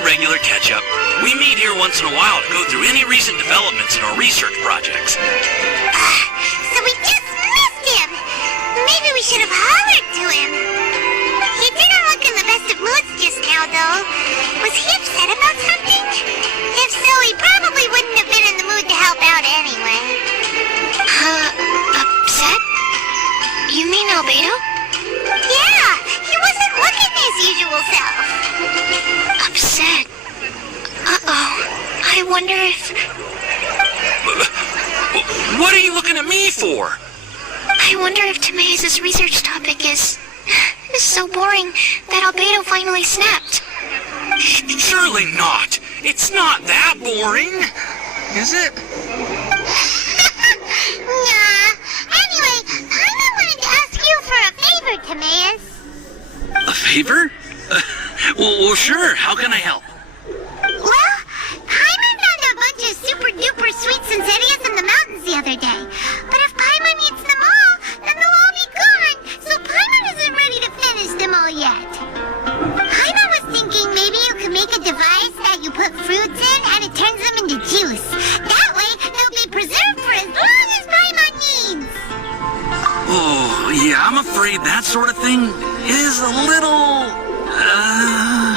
Regular catch-up. We meet here once in a while to go through any recent developments in our research projects. So we just missed him! Maybe we should have hollered to him. He didn't look in the best of moods just now, though. Was he upset about something? If so, he probably wouldn't have been in the mood to help out anyway. Upset? You mean albedo? Yeah, he wasn't looking his usual self. Upset. Uh-oh. I wonder if... What are you looking at me for? I wonder if Timaeus' research topic is so boring that albedo finally snapped. Surely not. It's not that boring. Is it? Nah. Anyway, Paimon wanted to ask you for a favor, Timaeus. A favor? Well, sure. How can I help? Well, Paimon found a bunch of super-duper sweet Senserias in the mountains the other day. But if Paimon eats them all, then they'll all be gone. So Paimon isn't ready to finish them all yet. Paimon was thinking maybe you could make a device that you put fruits in and it turns them into juice. That way, they'll be preserved for as long as Paimon needs. Oh, yeah, I'm afraid that sort of thing is a little... Huh?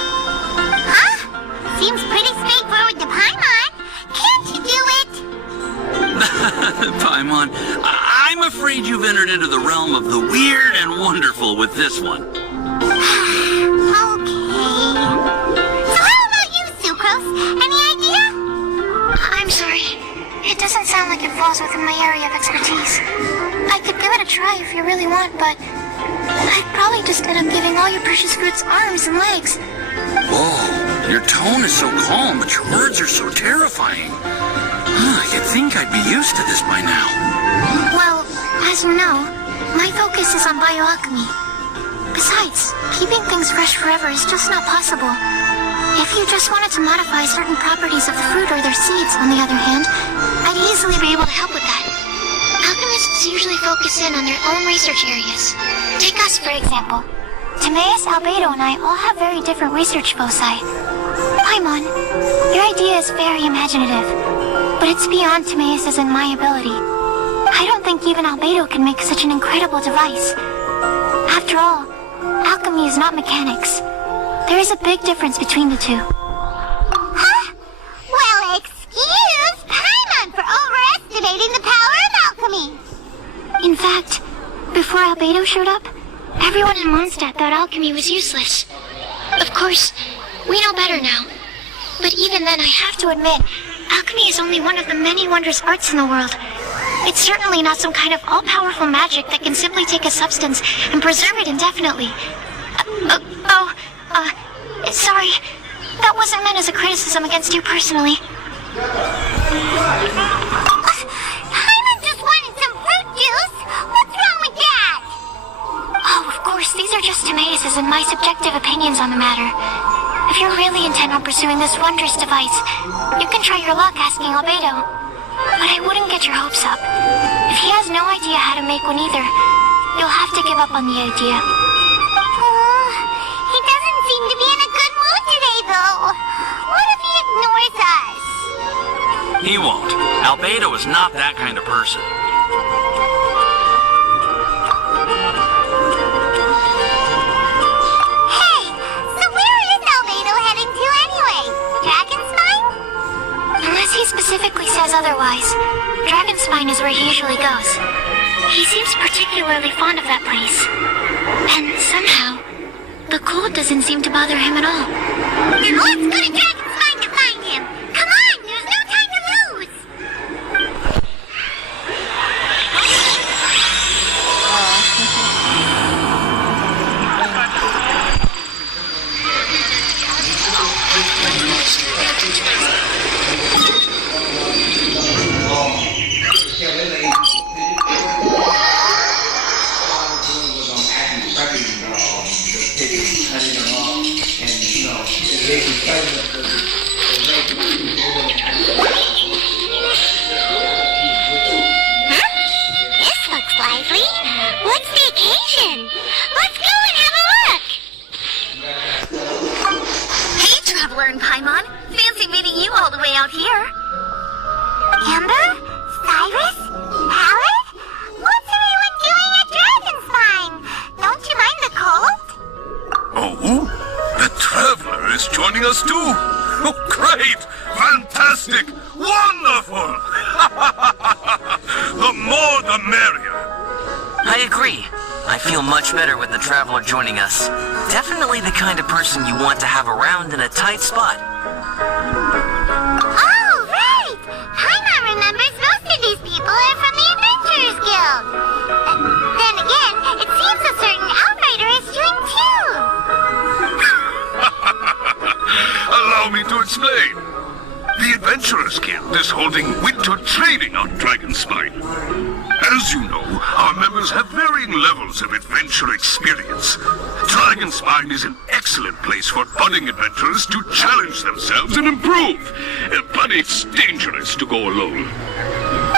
Seems pretty straightforward to Paimon. Can't you do it? Paimon, I'm afraid you've entered into the realm of the weird and wonderful with this one. Okay. So how about you, Sucrose? Any idea? I'm sorry. It doesn't sound like it falls within my area of expertise. I could give it a try if you really want, but I'd probably just end up giving all your precious fruits arms and legs. Whoa, your tone is so calm, but your words are so terrifying. You'd think I'd be used to this by now. Well, as you know, my focus is on bioalchemy. Besides, keeping things fresh forever is just not possible. If you just wanted to modify certain properties of the fruit or their seeds, on the other hand, I'd easily be able to help with that. Alchemists usually focus in on their own research areas. Take us, for example. Timaeus, albedo, and I all have very different research foci. Paimon, your idea is very imaginative, but it's beyond Timaeus' and my ability. I don't think even albedo can make such an incredible device. After all, alchemy is not mechanics. There is a big difference between the two. Huh? Well, excuse Paimon for overestimating the power of alchemy. In fact, before albedo showed up, everyone in Mondstadt thought alchemy was useless. Of course, we know better now. But even then, I have to admit, alchemy is only one of the many wondrous arts in the world. It's certainly not some kind of all-powerful magic that can simply take a substance and preserve it indefinitely. Sorry. That wasn't meant as a criticism against you personally. Paimon just wanted some fruit juice. What's wrong with that? Oh, of course, these are just Timaeus' and my subjective opinions on the matter. If you're really intent on pursuing this wondrous device, you can try your luck asking albedo. But I wouldn't get your hopes up. If he has no idea how to make one either, you'll have to give up on the idea. He doesn't seem to be in a good mood today, though. What if he ignores us? He won't. Albedo is not that kind of person. Hey, so where is Albedo heading to anyway? Dragonspine? Unless he specifically says otherwise, Dragonspine is where he usually goes. He seems particularly fond of that place. And somehow, the cold doesn't seem to bother him at all. Then let's go to Dragonspine to find him. Come on, there's no time to lose. joining us too. Oh, great! Fantastic! Wonderful! The more the merrier. I agree. I feel much better with the traveler joining us. Definitely the kind of person you want to have around in a tight spot. Oh, right! Paimon remembers most of these people are from the Adventurers Guild. Then again, it seems a certain outrider is doing too. Allow me to explain. The Adventurers Guild is holding winter training on Dragonspine. As you know, our members have varying levels of adventure experience. Dragonspine is an excellent place for budding adventurers to challenge themselves and improve. But it's dangerous to go alone.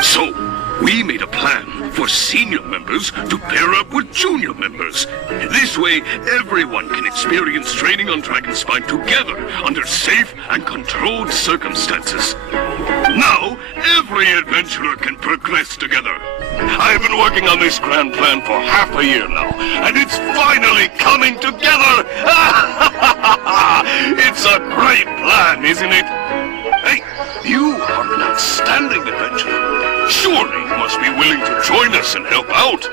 So, we made a plan for senior members to pair up with junior members. This way, everyone can experience training on Dragonspine together under safe and controlled circumstances. Now, every adventurer can progress together. I've been working on this grand plan for half a year now, and it's finally coming together! It's a great plan, isn't it? Hey, you are an outstanding adventurer. Surely you must be willing to join us and help out.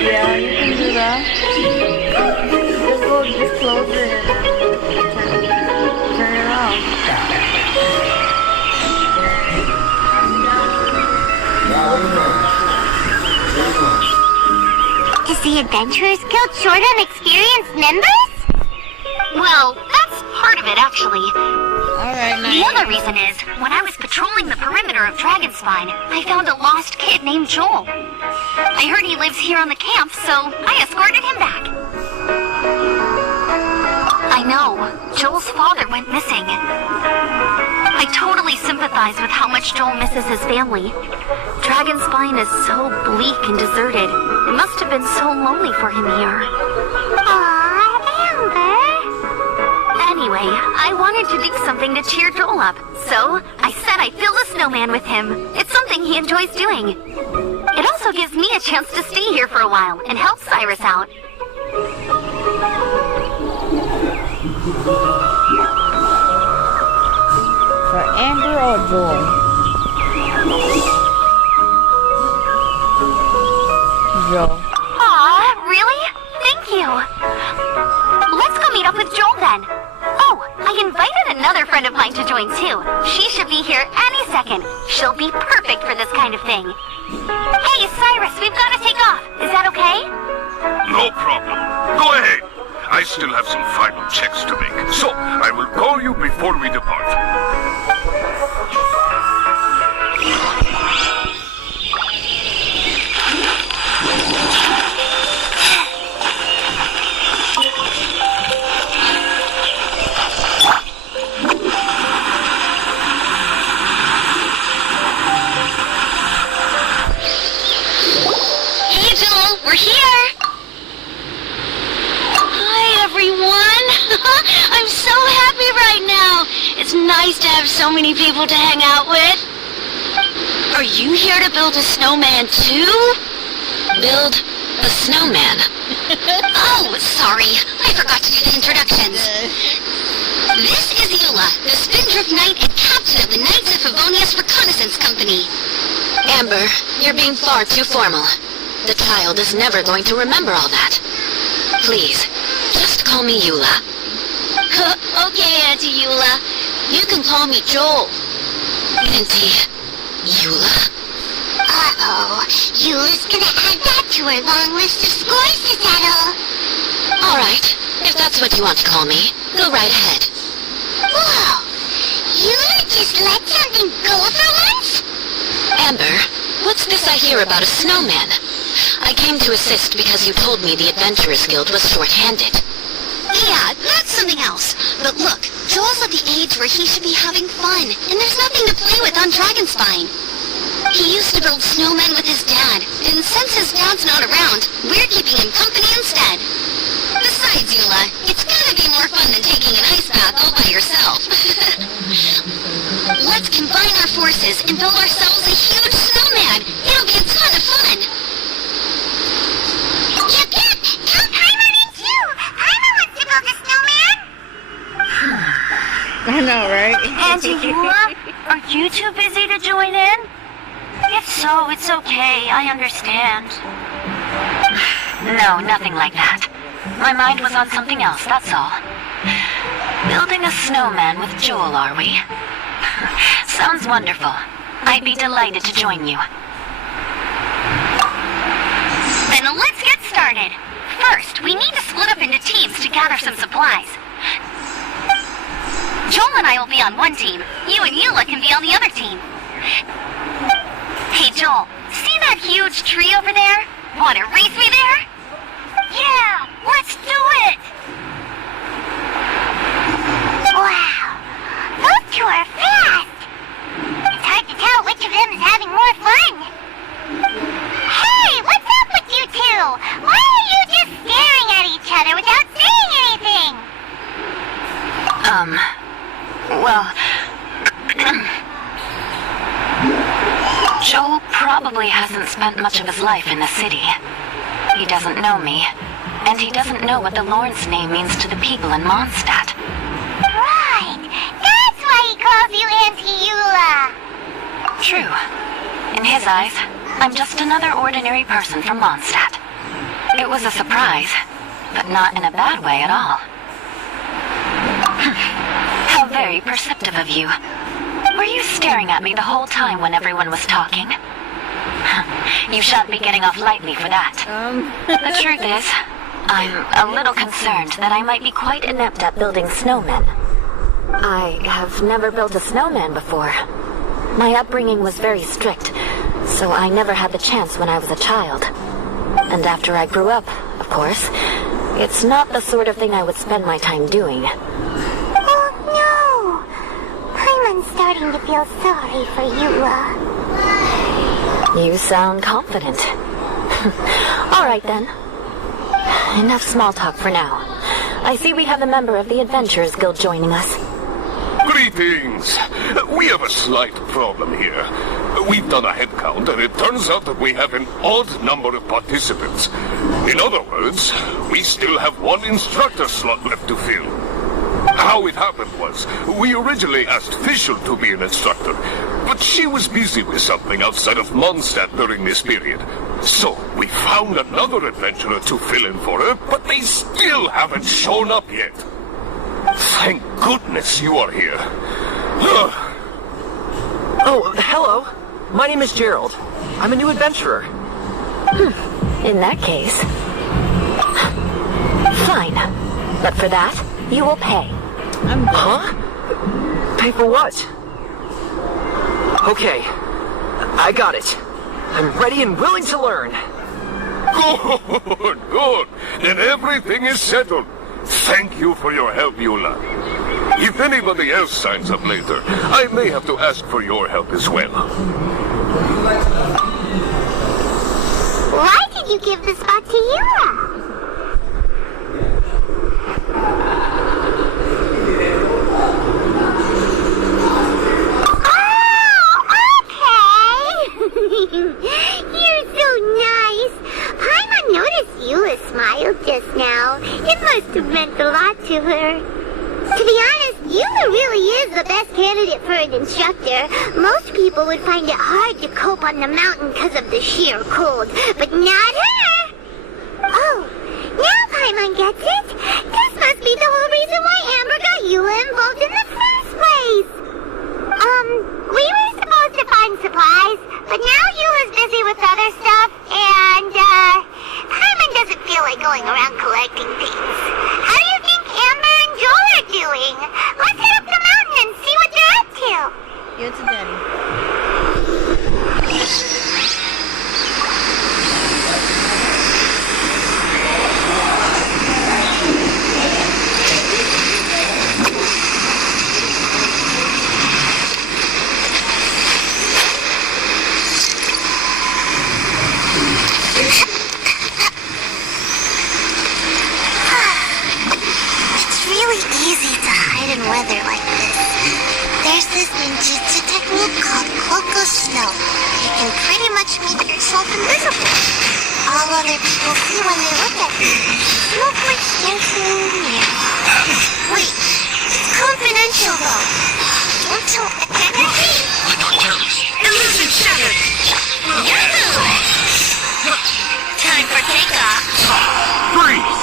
Yeah, you can do that. Just close it and turn it off. Is the Adventurers Guild short on experienced members? Well, that's part of it, actually. Alright, The other reason is, when I was patrolling the perimeter of Dragonspine, I found a lost kid named Joel. I heard he lives here on the camp, so I escorted him back. I know. Joel's father went missing. I totally sympathize with how much Joel misses his family. Dragonspine is so bleak and deserted. It must have been so lonely for him here. Aww, Amber. Anyway, I wanted to do something to cheer Joel up, so I said I'd fill the snowman with him. It's something he enjoys doing. It also gives me a chance to stay here for a while and help Cyrus out. For Amber or Joel? Joel. Aw, really? Thank you. Let's go meet up with Joel then. Oh, I invited another friend of mine to join too. She should be here any second. She'll be perfect for this kind of thing. Hey, Cyrus, we've got to take off. Is that okay? No problem. Go ahead. I still have some final checks to make, so I will call you before we depart. Hey, Joel, we're here. Hi, everyone. I'm so happy right now. It's nice to have so many people to hang out with. Are you here to build a snowman too? Build a snowman? Oh, sorry. I forgot to do the introductions. This is Eula, the Spindrift Knight and captain of the Knights of Favonius Reconnaissance Company. Amber, you're being far too formal. The child is never going to remember all that. Please, just call me Eula. Okay, Auntie Eula. You can call me Joel. Auntie Eula? Uh-oh. Eula's gonna add that to her long list of scores to settle. All right, if that's what you want to call me, go right ahead. Whoa! Eula just let something go for once? Amber, what's this I hear about a snowman? I came to assist because you told me the Adventurers Guild was short-handed. Yeah, that's something else. But look, Joel's at the age where he should be having fun, and there's nothing to play with on Dragonspine. He used to build snowmen with his dad, and since his dad's not around, we're keeping him company instead. Besides, Eula, it's gotta be more fun than taking an ice bath all by yourself. Let's combine our forces and build ourselves a huge snowman! Auntie Yula, are you too busy to join in? If so, it's okay. I understand. No, nothing like that. My mind was on something else, that's all. Building a snowman with Joel, are we? Sounds wonderful. I'd be delighted to join you. Then let's get started. First, we need to split up into teams to gather some supplies. Joel and I will be on one team. You and Eula can be on the other team. Hey, Joel, see that huge tree over there? Want to race me there? Yeah, let's do it! Wow, those two are fast. It's hard to tell which of them is having more fun. Hey, what's up with you two? Why are you just staring at each other without saying anything? Well... Joel probably hasn't spent much of his life in the city. He doesn't know me, and he doesn't know what the Lord's name means to the people in Mondstadt. Right, that's why he calls you Auntie Eula. True. In his eyes, I'm just another ordinary person from Mondstadt. It was a surprise, but not in a bad way at all. How very perceptive of you. Were you staring at me the whole time when everyone was talking? You shan't be getting off lightly for that. The truth is, I'm a little concerned that I might be quite inept at building snowmen. I have never built a snowman before. My upbringing was very strict, so I never had the chance when I was a child. And after I grew up, of course, it's not the sort of thing I would spend my time doing. Oh no! I'm starting to feel sorry for Eula. You sound confident. All right then. Enough small talk for now. I see we have a member of the Adventurers Guild joining us. Greetings. We have a slight problem here. We've done a head count, and it turns out that we have an odd number of participants. In other words, we still have one instructor slot left to fill. How it happened was, we originally asked Fischl to be an instructor, but she was busy with something outside of Mondstadt during this period. So, we found another adventurer to fill in for her, but they still haven't shown up yet. Thank goodness you are here. Oh, hello. My name is Gerald. I'm a new adventurer. In that case... Fine. But for that, you will pay. Huh? Pay for what? Okay. I got it. I'm ready and willing to learn. Good, good. Then everything is settled. Thank you for your help, Eula. If anybody else signs up later, I may have to ask for your help as well. Why did you give the spot to Eula? You're so nice. Paimon noticed Eula smiled just now. It must have meant a lot to her. To be honest, Eula really is the best candidate for an instructor. Most people would find it hard to cope on the mountain because of the sheer cold, but not her. Oh, now Paimon gets it. This must be the whole reason why Amber got Eula involved in the first place. We were supposed to find supplies, but now Eula's busy with other stuff, and, Paimon doesn't feel like going around collecting things. How do you think Amber and Joel are doing? Let's head up the mountain and see what they're up to. Give it to Daddy. Weather like this. There's this ninjutsu technique called Coco Snow. You can pretty much make yourself invisible. All other people see when they look at you. Snowflakes dancing in the air. Wait, it's confidential though. Illusion shattered! Time for takeoff. Freeze!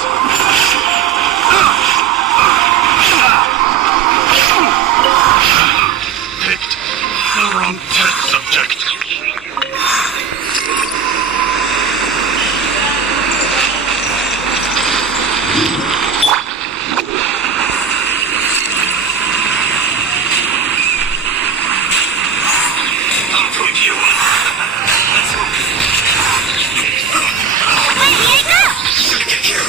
Picked the wrong test subject. I'll put you up. Where did I go? Look at you.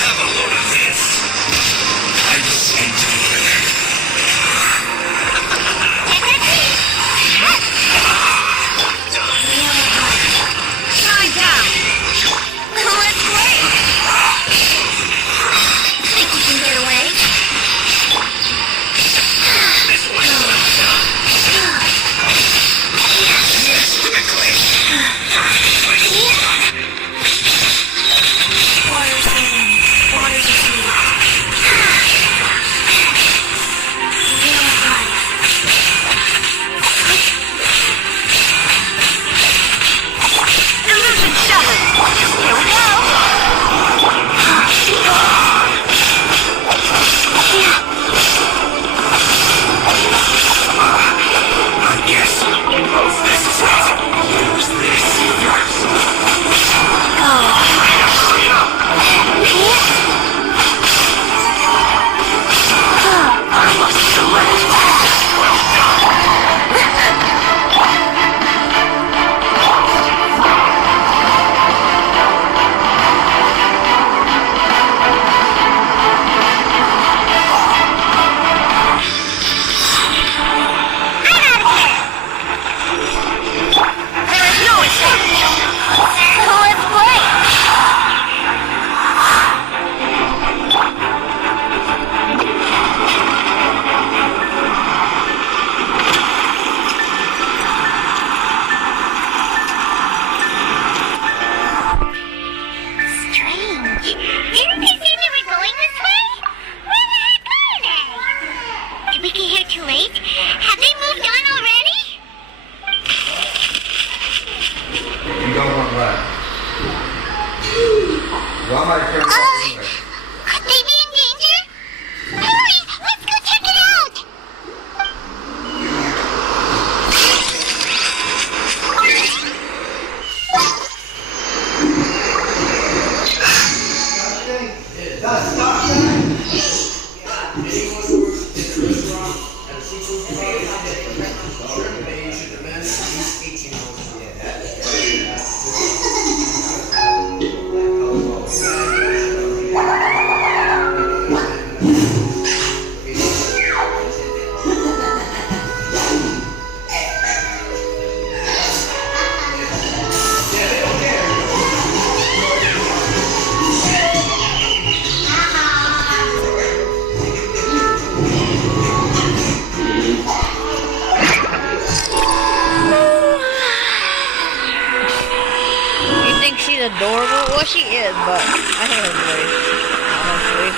Have a load of this. I sent you there. Shine down. Let's play. Think you can get away? This one's not done. Yes, quickly. Water's in. Water's asleep. Illusion shattered. Here we go. I guess. This is it. Use this. Hurry up. I must select. Well done. There is no escape. Let's play. Strange. Didn't they say they were going this way? Where the heck are they? Did we get here too late? Have they moved on already? You don't want left. Why my friend anyway? Could they be in danger? Hurry! Let's go check it out! You think she's adorable? Well, she is, but I hate her voice. Honestly.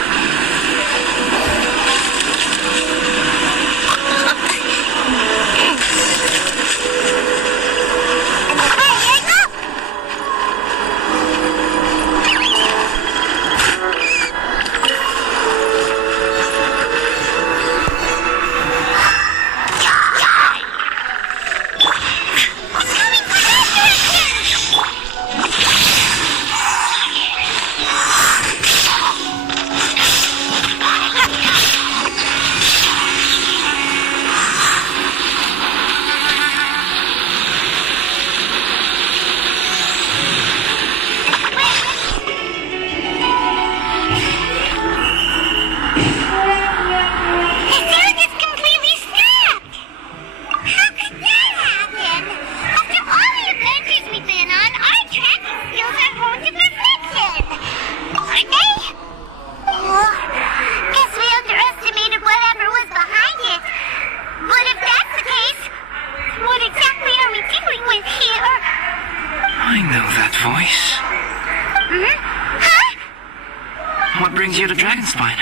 What brings you to Dragonspine?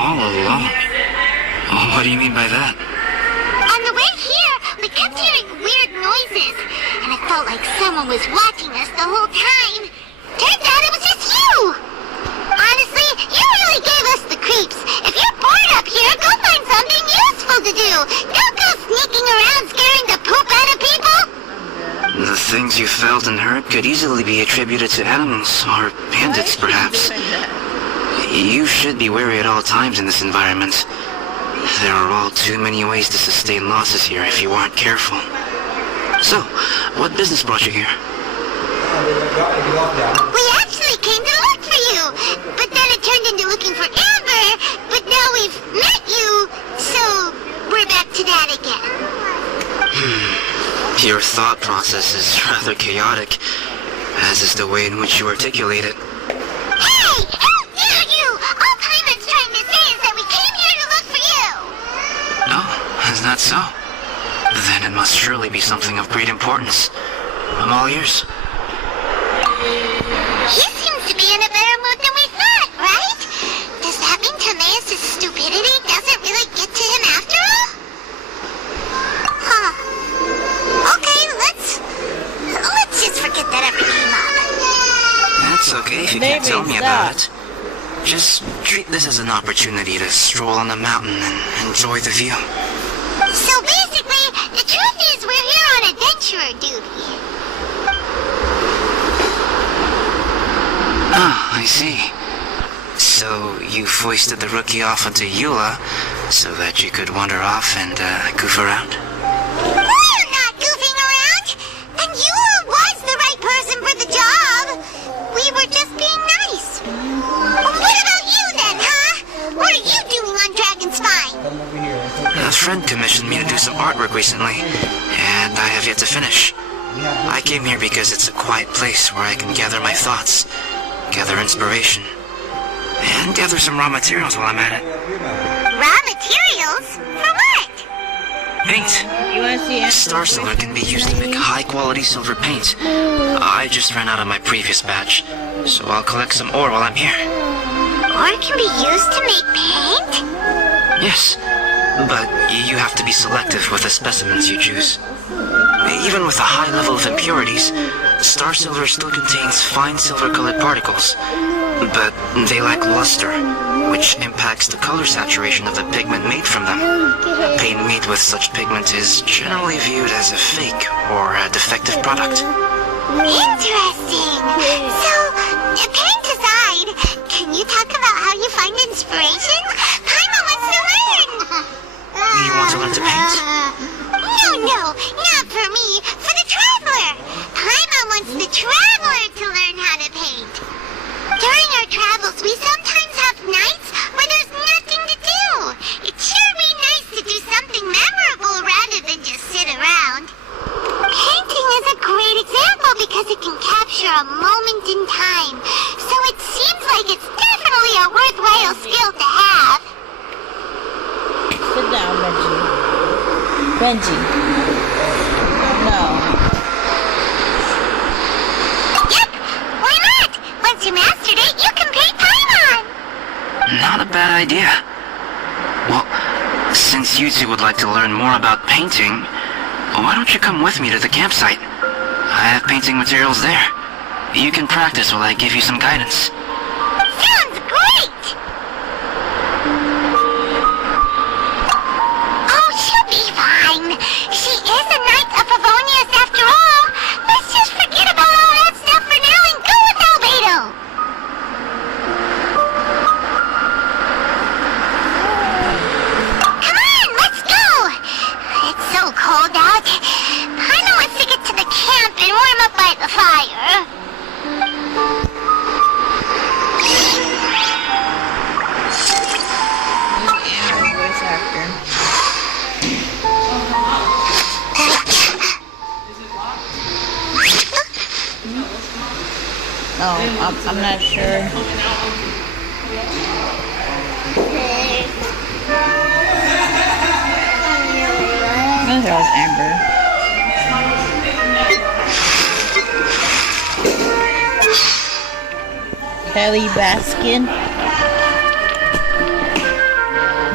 All alone? Oh, what do you mean by that? On the way here, we kept hearing weird noises, and it felt like someone was watching us the whole time. Turns out it was just you! Honestly, you really gave us the creeps. If you're bored up here, go find something useful to do. Don't go sneaking around scaring the poop out of people. The things you felt and heard could easily be attributed to animals, or bandits perhaps. You should be wary at all times in this environment. There are all too many ways to sustain losses here if you aren't careful. So, what business brought you here? We actually came to look for you, but then it turned into looking for Amber, but now we've met you, so we're back to that again. Your thought process is rather chaotic, as is the way in which you articulate it. Hey! How dare you! All Paimon's trying to say is that we came here to look for you! Oh, is that so? Then it must surely be something of great importance. I'm all ears. He seems to be in a better mood than we thought, right? Does that mean Timaeus' stupidity doesn't really get to him after all? Huh. Okay, let's just forget that ever came up. That's okay if you can't tell me about it. Just treat this as an opportunity to stroll on the mountain and enjoy the view. So basically, the truth is we're here on adventurer duty. Ah, I see. So you foisted the rookie off onto Eula so that you could wander off and goof around? We're not goofing around! And Eula was the right person for the job! We were just being nice. What about you then, huh? What are you doing on Dragon Spine? A friend commissioned me to do some artwork recently, and I have yet to finish. I came here because it's a quiet place where I can gather my thoughts, gather inspiration, and gather some raw materials while I'm at it. Raw materials? For what? Paint. You want to see it? Star silver can be used to make high-quality silver paint. I just ran out of my previous batch, so I'll collect some ore while I'm here. Ore can be used to make paint? Yes, but you have to be selective with the specimens you choose. Even with a high level of impurities, star silver still contains fine silver-colored particles, but they lack luster, which impacts the color saturation of the pigment made from them. Paint made with such pigment is generally viewed as a fake or a defective product. Interesting. So, paint aside, can you talk about how you find inspiration? Paimon wants to learn. You want to learn to paint? No, not for me. For the traveler. Paimon wants the traveler to learn how to paint. During our travels, we sometimes have nights where there's nothing to do. It'd sure be nice to do something memorable rather than just sit around. Painting is a great example because it can capture a moment in time. So it seems like it's definitely a worthwhile skill to have. Sit down, Benji. Benji. No. Yep, why not? Once you mastered it, you can paint Paimon. Not a bad idea. Well, since you two would like to learn more about painting, why don't you come with me to the campsite? I have painting materials there. You can practice while I give you some guidance. Sounds great! Oh, she'll be fine. She is a knight of Favonius after all. Let's just forget about all that stuff for now and go with albedo. Come on, let's go! It's so cold out. Paimon wants to get to the camp and warm up by the fire. Amber voice actor. Oh, I'm not sure. I think that was Amber. Kelly Baskin.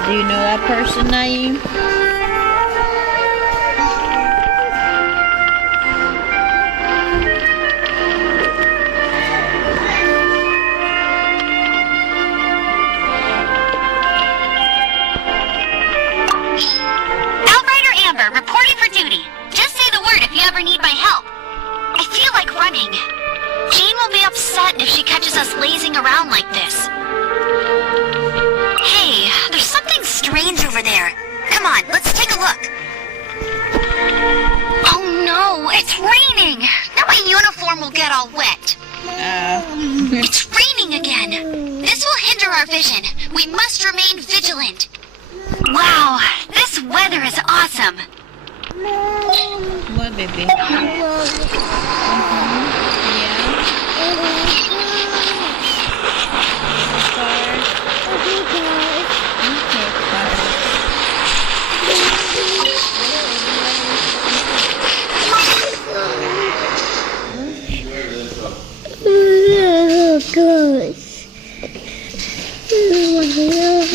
Do you know that person, Naeem? Outrider Amber, reporting for duty. Just say the word if you ever need my help. I feel like running. Jane will be upset if she catches us lazing around like this. Hey, there's something strange over there. Come on, let's take a look. Oh no, it's raining. Now my uniform will get all wet. It's raining again. This will hinder our vision. We must remain vigilant. Wow, this weather is awesome. What, baby?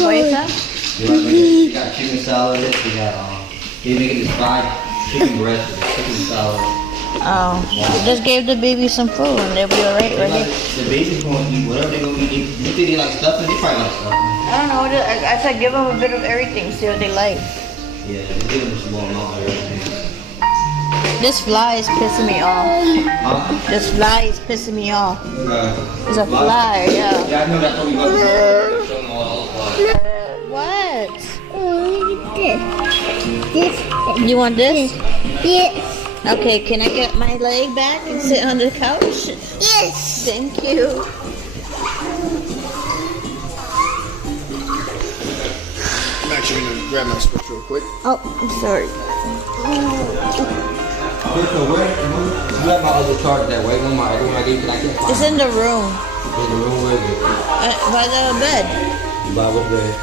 What is that? We got chicken salad. We got they make it this fried chicken breast with chicken salad. Oh, just gave the baby some food and they'll be alright, right? The baby's gonna eat whatever they're gonna eat. You think they like stuffing? They probably like stuffing. I don't know. I said give them a bit of everything, see what they like. Yeah, they give them some more amount of everything. This fly is pissing me off. Huh? This fly is pissing me off. It's a fly, yeah. Yeah, I know that's what we got to show them all the flies. What? This. You want this? Yes. Okay, can I get my leg back and sit on the couch? Yes. Thank you. I'm actually gonna grab my switch real quick. Oh, I'm sorry. So where? You have my other charge that way. No, my other one I gave you. I can't find It's in the room. it. In the room where is it? By the bed. You buy what bed?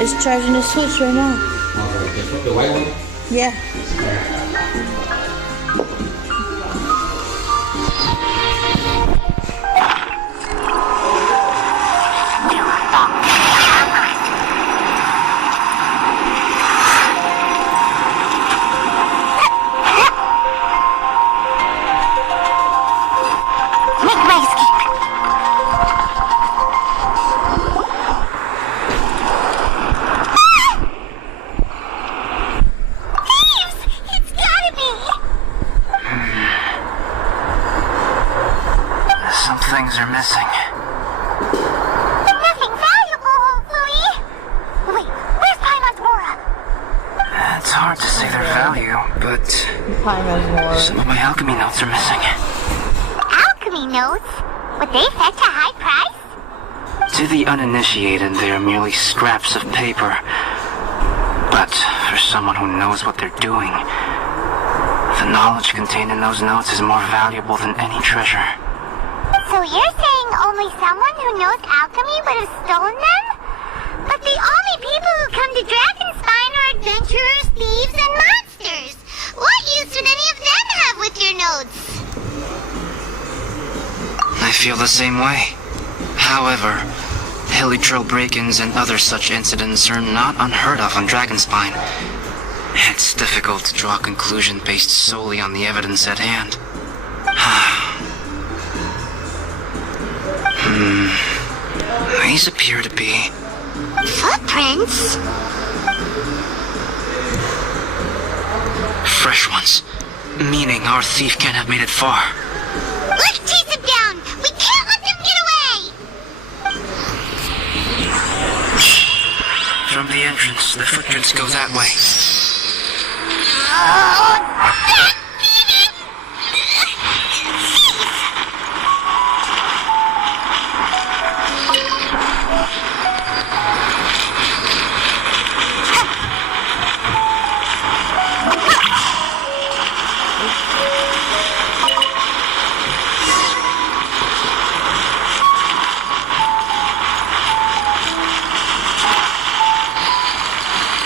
It's charging the switch right now. Okay, the white one? Yeah. Some things are missing. Nothing valuable, hopefully. Wait, where's Paimon's Mora? It's hard to say their value, but some of my alchemy notes are missing. Alchemy notes? Would they fetch a high price? To the uninitiated, they are merely scraps of paper. But for someone who knows what they're doing, the knowledge contained in those notes is more valuable than any treasure. So you're saying only someone who knows alchemy would have stolen them? But the only people who come to Dragonspine are adventurers, thieves, and monsters. What use would any of them have with your notes? I feel the same way. However, hilly trail break-ins and other such incidents are not unheard of on Dragonspine. It's difficult to draw a conclusion based solely on the evidence at hand. These appear to be Footprints? fresh ones, meaning our thief can't have made it far. Let's chase him down! We can't let them get away! From the entrance, the footprints go that way.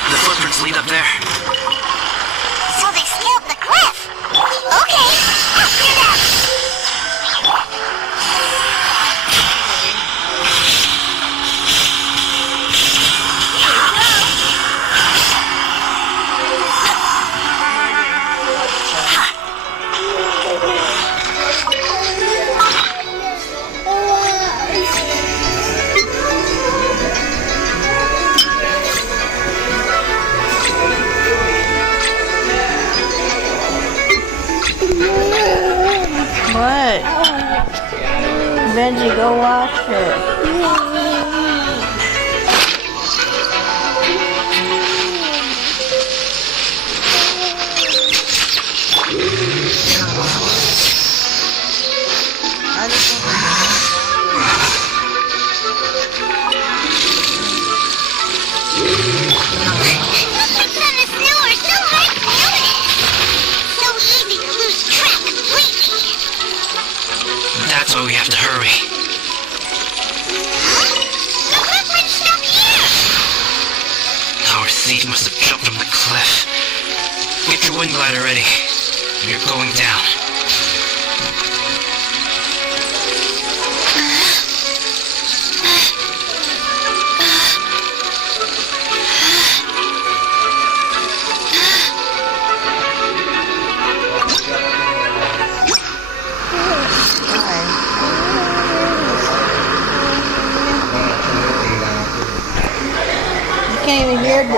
The footprints lead up there. So they scaled the cliff. Okay, after them. Benji, go watch it. That's why we have to hurry. Our thief must have jumped from the cliff. Get your wind glider ready. We're going down. You can't even hear the...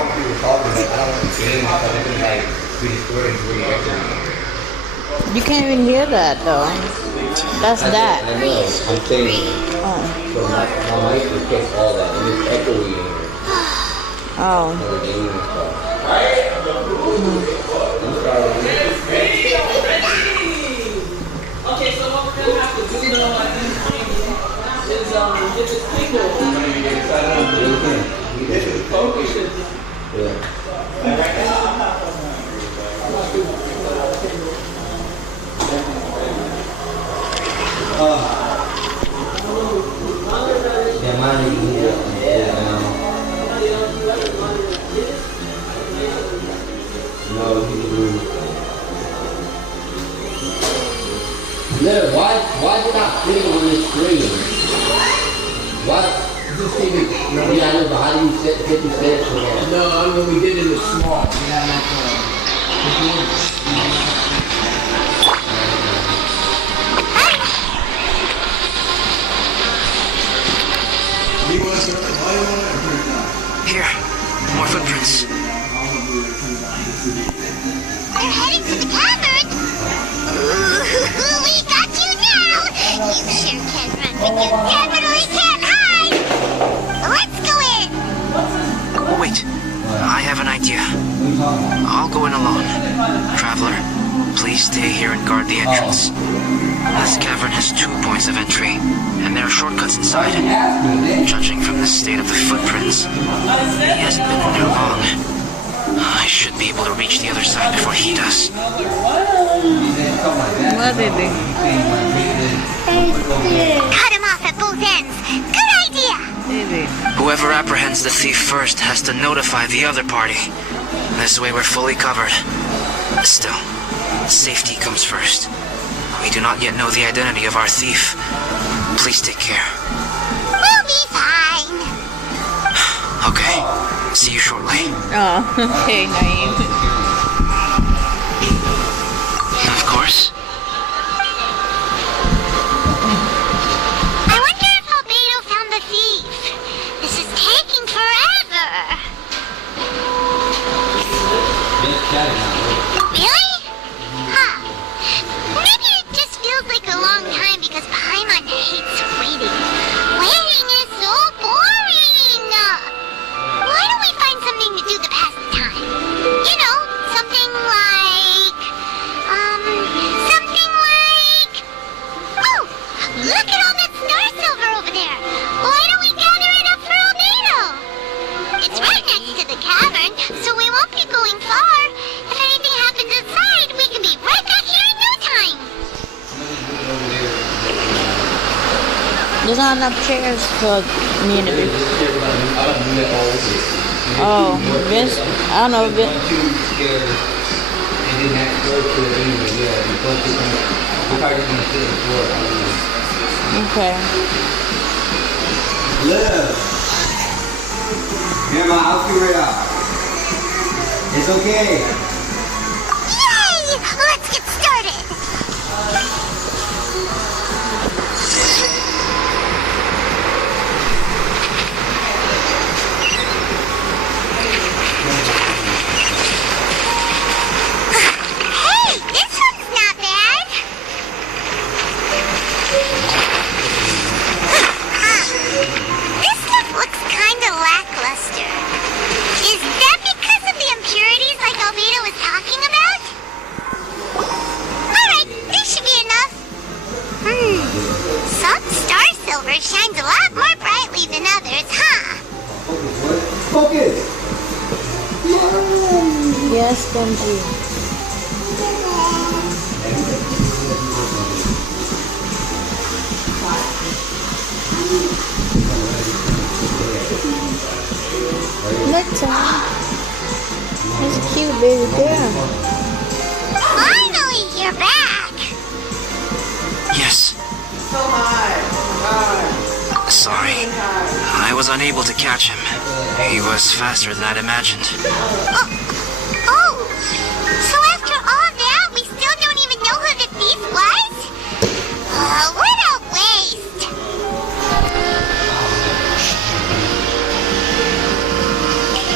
You can't even hear that though. That's that. I know. I'm saying. Oh. So my mic will catch all that, and it's echoey in here. Oh. And the gaming and stuff. I'm sorry. Okay, so what we're gonna have to do though, I think, is get the people. Yeah, mine is here. No, people do. Look, why did I click on this screen? What? Just think it, yeah, I know, but how do you set 50 steps for that? No, I mean we did it in small. We had like Here, more footprints. They're heading to the cavern. Ooh, we got you now. You sure can run, but you definitely can't hide. Let's go in. Oh, wait. I have an idea. I'll go in alone. Traveler, please stay here and guard the entrance. This cavern has 2 points of entry, and there are shortcuts inside. Judging from the state of the footprints, he hasn't been in there long. I should be able to reach the other side before he does. What, baby? Cut him off at both ends. Good idea. Baby. Whoever apprehends the thief first has to notify the other party. This way we're fully covered. Still, safety comes first. We do not yet know the identity of our thief. Please take care. We'll be fine. Okay, see you shortly. Oh, okay, Naeem. Of course. I wonder if Albedo found the thief. This is taking forever. Really? Huh. Maybe it just feels like a long time because Paimon hates waiting. Waiting is so boring. Why don't we find something to do to pass the time? You know, something like... Oh! Look at all that star silver over there! Why don't we gather it up for Albedo? It's right next to the cavern, so we won't be going far. If anything happens inside, we can be right back here in no time. There's not enough chairs for me and the baby. Oh, Vince? I don't know, Vince. Okay. Look! Here, Ma, I'll figure it out. It's okay. Yay! Let's get started! Hey, this one's not bad! Yes, Benji. That's cute, baby girl. Finally, you're back. Yes. Sorry. I was unable to catch him. He was faster than I'd imagined. Oh, so after all that, we still don't even know who the thief was? What a waste.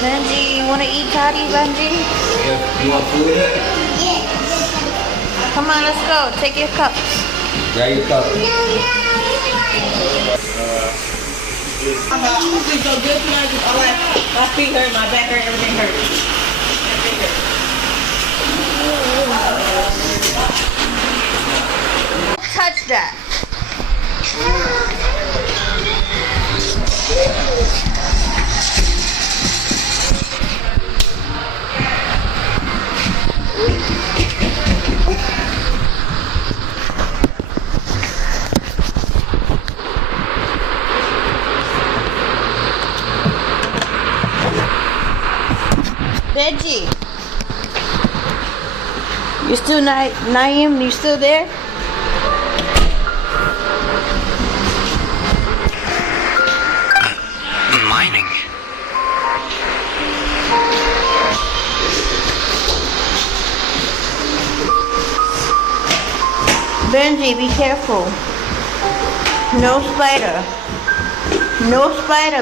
Benji, you want to eat toddy, Benji? You want food? Come on, let's go. Take your cups. Grab your cup. I'm feeling so good tonight. Just all my feet hurt, my back hurt, everything hurts. Touch that. Benji, you still Naeem? You still there? Mining. Benji, be careful. No spider. No spider.